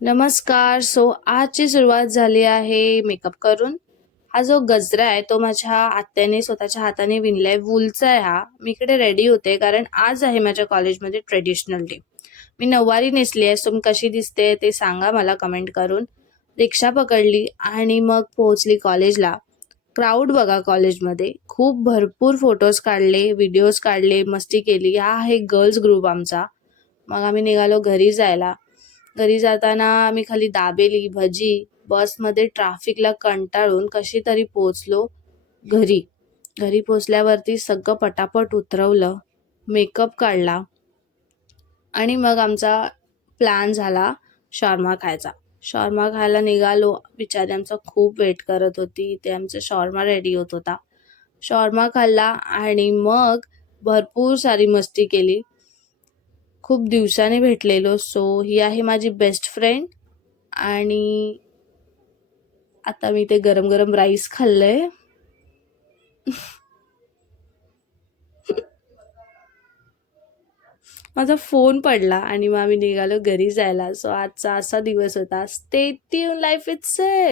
नमस्कार. आजची सुरुवात झाली आहे मेकअप करून. हा जो गजरा आहे तो माझ्या आत्याने स्वतःच्या हाताने विणलाय. वूलचा आहे हा. मी इकडे रेडी होते कारण आज आहे माझ्या कॉलेजमध्ये ट्रेडिशनल डे. मी नऊवारी नेसली आहे. तुम्ही कशी दिसते ते सांगा मला कमेंट करून. रिक्षा पकडली आणि मग पोहोचली कॉलेजला. क्राऊड बघा कॉलेजमध्ये. खूप भरपूर फोटोज काढले, व्हिडिओज काढले, मस्ती केली. हा आहे गर्ल्स ग्रुप आमचा. मग आम्ही निघालो घरी जायला. घरी जाताना आम्ही खाली दाबेली, भजी, बसमध्ये ट्रॅफिकला कंटाळून कशी तरी पोहोचलो घरी. घरी पोहोचल्यावरती सगळं पटापट उतरवलं, मेकअप काढला आणि मग आमचा प्लॅन झाला शॉर्मा खायचा. शॉर्मा खायला निघालो. बिचारी आमचा खूप वेट करत होती. ते आमचा शॉर्मा रेडी होत होता. शॉर्मा खाल्ला आणि मग भरपूर सारी मस्ती केली. खूप दिवसाने भेटलेलो. ही आहे माझी बेस्ट फ्रेंड आणि आता मी ते गरम गरम राईस खाल्लंय. माझा फोन पडला आणि मग आम्ही निघालो घरी जायला. आजचा असा दिवस होता. Stay tune, life it's